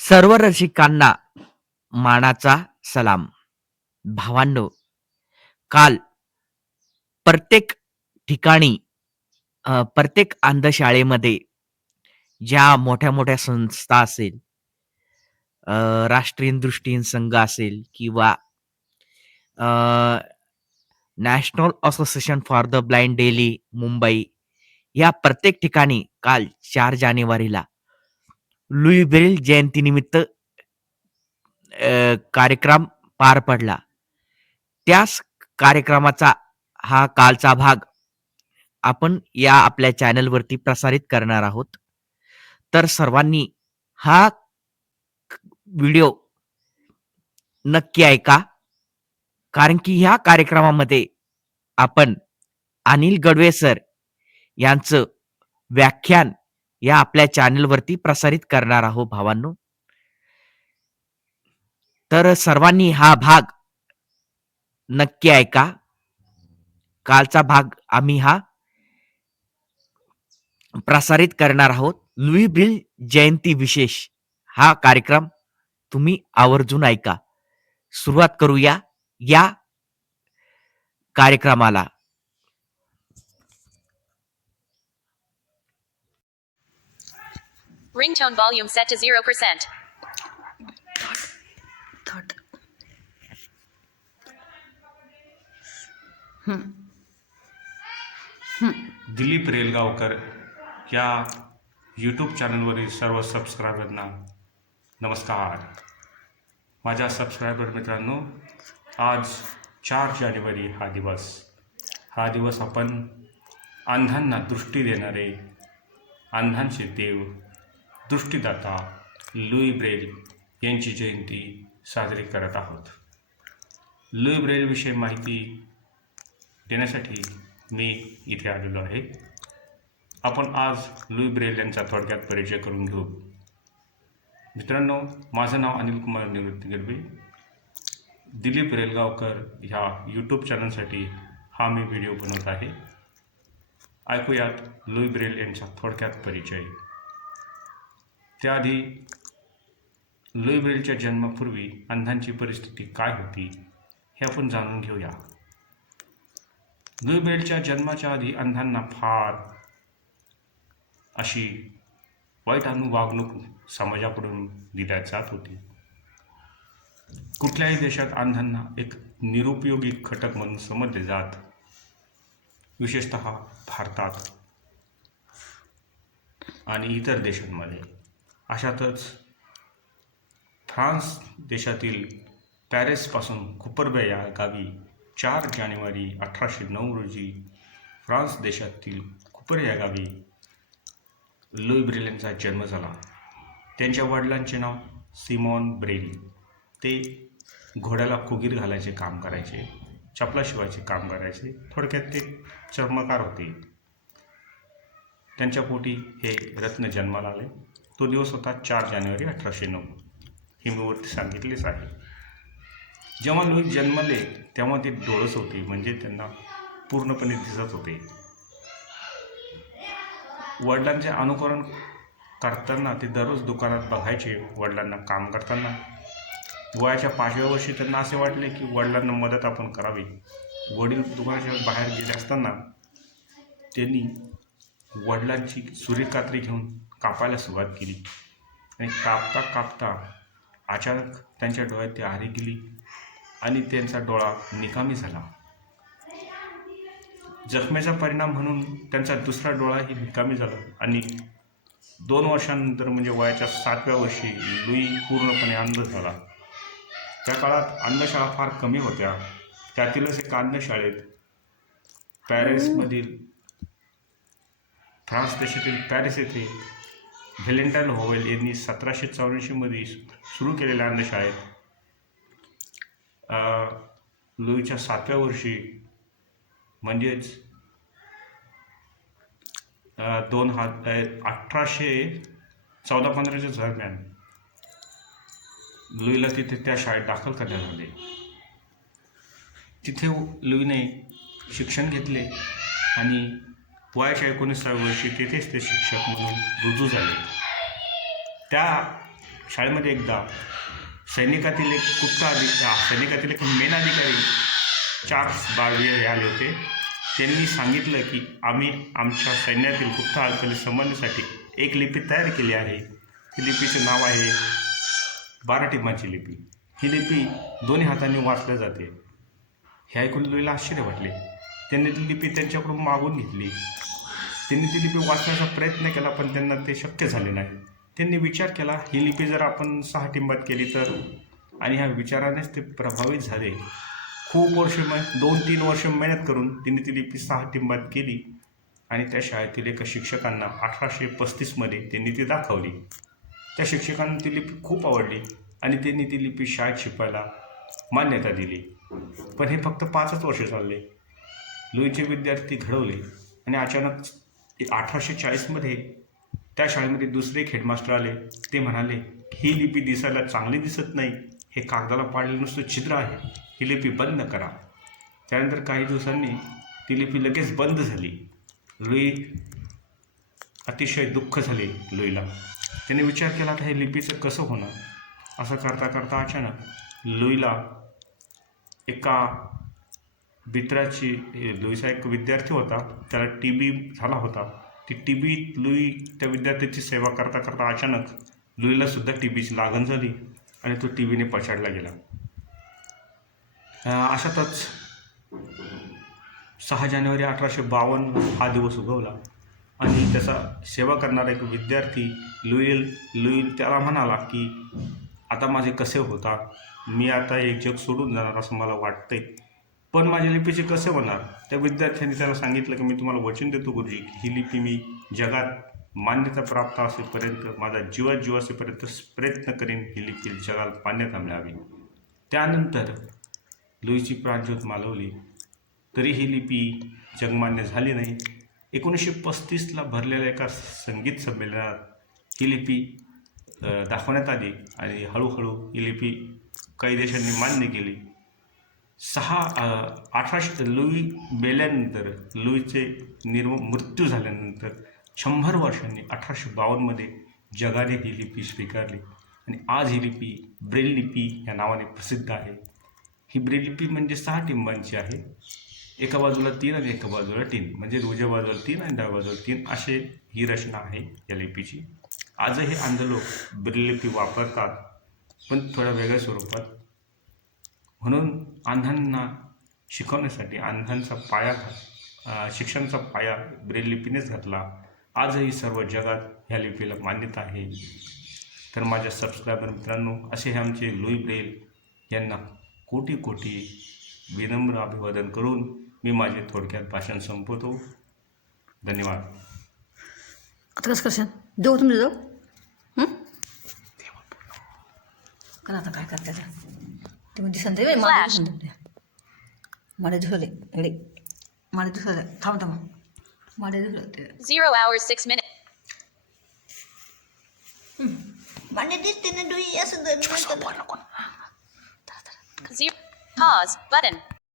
सर्व रसिकांना मानाचा सलाम. भावांनो, काल प्रत्येक ठिकाणी प्रत्येक अंधशाळेमध्ये ज्या मोठ्या-मोठ्या संस्था असेल, राष्ट्रीय दृष्टीहीन संघ असेल किंवा national association for the blind Delhi, Mumbai या प्रत्येक ठिकाणी काल 4 जानेवारीला लुई ब्रेल जयंतीनिमित्त कार्यक्रम पार पडला. त्याच कार्यक्रमाचा हा कालचा भाग आपण या आपल्या चॅनलवरती प्रसारित करणार आहोत. तर सर्वांनी हा व्हिडिओ नक्की ऐका. कारण की ह्या कार्यक्रमामध्ये आपण अनिल गडवे सर यांचं व्याख्यान या आपल्या चॅनलवरती प्रसारित करणार आहोत भावांनो. तर सर्वांनी हा भाग नक्की ऐका. कालचा भाग आम्ही हा प्रसारित करणार आहोत. लुई ब्रेल जयंती विशेष हा कार्यक्रम तुम्ही आवर्जून ऐका. सुरुवात करूया या कार्यक्रमाला. Ringtone volume set to 0%. Dilip रेलगावकर या यूट्यूब चॅनलवरील सर्व सबस्क्रायबरना नमस्कार. माझ्या सबस्क्रायबर मित्रांनो, आज 4 जानेवारी हा दिवस आपण अंधांना दृष्टी देणारे, अंधांचे देव, दृष्टीदाता लुई ब्रेल यांची जयंती साजरी करत आहोत. लुई ब्रेलविषयी माहिती देण्यासाठी मी इथे आलेलो आहे. आपण आज लुई ब्रेल यांचा थोडक्यात परिचय करून घेऊ. मित्रांनो, माझं नाव अनिल कुमार निवृत्ती गडबे. दिलीप रेलगावकर ह्या यूट्यूब चॅनलसाठी हा मी व्हिडिओ बनवत आहे. ऐकूयात लुई ब्रेल यांचा थोडक्यात परिचय. त्याआधी लुई ब्रेलच्या जन्मापूर्वी अंधांची परिस्थिती काय होती हे आपण जाणून घेऊया. लुई ब्रेलच्या जन्माच्या आधी अंधांना फार अशी वाईट वागणूक समाजाकडून दिल्या जात होती. कुठल्याही देशात अंधांना एक निरुपयोगी घटक म्हणून समजले जात, विशेषतः भारतात आणि इतर देशांमध्ये. अशातच फ्रान्स देशातील पॅरिसपासून कुपरबे या गावी 4 जानेवारी 1809 रोजी फ्रान्स देशातील कुपर या गावी लुई ब्रेल यांचा जन्म झाला. त्यांच्या वडिलांचे नाव सिमॉन ब्रेल. ते घोड्याला खुगीर घालायचे काम करायचे, चपला शिवायचे काम करायचे. थोडक्यात ते चर्मकार होते. त्यांच्या पोटी हे रत्न जन्माला आले. तो दिवस होता 4 जानेवारी 1809. हे मी वरती सांगितलेच आहे. जेव्हा लुई जन्मले तेव्हा ते डोळस होते, म्हणजे त्यांना पूर्णपणे दिसत होते. वडिलांचे अनुकरण करताना ते दररोज दुकानात बघायचे वडिलांना काम करताना. वयाच्या 5व्या वर्षी त्यांना असे वाटले की वडिलांना मदत आपण करावी. वडील दुकानाच्या बाहेर गेले असताना त्यांनी वडिलांची सुरीकात्री घेऊन कापायला सुरुवात केली आणि कापता कापता अचानक त्यांच्या डोळ्यात ती आरी गेली आणि त्यांचा डोळा निकामी झाला. जखमेचा परिणाम म्हणून त्यांचा दुसरा डोळाही निकामी झाला आणि 2 वर्षांनंतर म्हणजे वयाच्या 7व्या वर्षी लुई पूर्णपणे अंध झाला. त्या काळात अंधशाळा फार कमी होत्या. त्यातीलच एका अंधशाळेत पॅरिसमधील फ्रान्स देशातील पॅरिस येथे व्हॅलेंटाईन होवेल यांनी 1784 मध्ये सुरू केलेल्या अंधशाळेत लुईच्या 7व्या वर्षी म्हणजेच 1814-15च्या दरम्यान लुईला तिथे त्या शाळेत दाखल करण्यात आले. तिथे लुईने शिक्षण घेतले आणि वयाच्या 19व्या वर्षी तिथेच ते शिक्षक म्हणून रुजू झाले. त्या शाळेमध्ये एकदा सैनिकातील एक मेन अधिकारी चार्ल्स बार्बियर हे आले होते. त्यांनी सांगितलं की आम्ही आमच्या सैन्यातील गुप्त हालचाली संबंधासाठी एक लिपी तयार केली आहे. ही लिपीचं नाव आहे 12 टिपांची लिपी. ही लिपी दोन्ही हातांनी वाचल्या जाते. हे ऐकून लुईला आश्चर्य वाटले. त्यांनी ती लिपी त्यांच्याकडून मागून घेतली. त्यांनी ती लिपी वाचण्याचा प्रयत्न केला, पण त्यांना ते शक्य झाले नाही. त्यांनी विचार केला, ही लिपी जर आपण 6 टिंबात केली तर, आणि ह्या विचारानेच ते प्रभावित झाले. खूप वर्ष 2-3 वर्ष मेहनत करून त्यांनी ती लिपी 6 टिंबात केली आणि त्या शाळेतील एका शिक्षकांना 1835मध्ये त्यांनी ती दाखवली. त्या शिक्षकांना ती लिपी खूप आवडली आणि त्यांनी ती लिपी शाळेत शिकवायला मान्यता दिली. पण हे फक्त 5च वर्ष चालले. लुईचे विद्यार्थी घडवले आणि अचानक 1840मध्ये त्या शाळेमध्ये दुसरे एक हेडमास्टर आले. ते म्हणाले, ही लिपी दिसायला चांगली दिसत नाही, हे कागदाला पाडलेलं नुसतं छिद्र आहे, ही लिपी बंद करा. त्यानंतर काही दिवसांनी ती लिपी लगेच बंद झाली. लुई अतिशय दुःख झाले लुईला. त्याने विचार केला, आता हे लिपीचं कसं होणार. असं करता करता अचानक लुईला एका मित्राची, लुईचा एक विद्यार्थी होता, त्याला TB झाला होता. ती TB लुई त्या विद्यार्थ्याची सेवा करता करता अचानक लुईला सुद्धा TBची लागण झाली आणि तो TBने पछाडला गेला. अशातच 6 जानेवारी 1852 हा दिवस उगवला आणि त्याचा सेवा करणारा एक विद्यार्थी लुई त्याला म्हणाला की आता माझे कसे होता, मी आता एक जग सोडून जाणार असं मला वाटतंय, पण माझ्या लिपीचे कसे होणार. त्या विद्यार्थ्यांनी त्याला सांगितलं की मी तुम्हाला वचन देतो गुरुजी, की ही लिपी मी जगात मान्यता प्राप्त असेपर्यंत, माझा जीव असेपर्यंत प्रयत्न करेन ही लिपी जगाला मान्यता मिळावी. त्यानंतर लुईची प्राणज्योत मालवली, तरी ही लिपी जगमान्य झाली नाही. 1935ला भरलेल्या एका संगीत संमेलनात ही लिपी दाखवण्यात आली आणि हळूहळू ही लिपी काही देशांनी मान्य केली. 1800 लुई मेल्यानंतर, लुईचे मृत्यू झाल्यानंतर 100 वर्षांनी 1852मध्ये जगाने ही लिपी स्वीकारली आणि आज ही लिपी ब्रेल लिपी या नावाने प्रसिद्ध आहे. ही ब्रेल लिपी म्हणजे 6 टिंबांची आहे. एका बाजूला 3 आणि एका बाजूला 3, म्हणजे उजव्या बाजूला 3 आणि डाव्या बाजूला 3 असे ही रचना आहे या लिपीची. आजही अंध लोक ब्रेल लिपी वापरतात, पण थोड्या वेगळ्या स्वरूपात. म्हणून अंधांना शिकवण्यासाठी अंधांचा पाया, शिक्षणाचा पाया ब्रेल लिपीनेच घातला. आजही सर्व जगात ह्या लिपीला मान्यता आहे. तर माझ्या सबस्क्रायबर मित्रांनो, असे हे आमचे लुई ब्रेल यांना कोटी कोटी विनम्र अभिवादन करून मी माझे थोडक्यात भाषण संपवतो. धन्यवाद. आता कसं करशाल, देऊ तुमच्या जाऊ कारण आता काय करता ते म्हणजे संध्याकाळी माडे धुसले हेडे माडे धुसले थांब माडे धुसले 0 hours 6 minutes. माडे दिसते ना डुई असं 0. Pause button.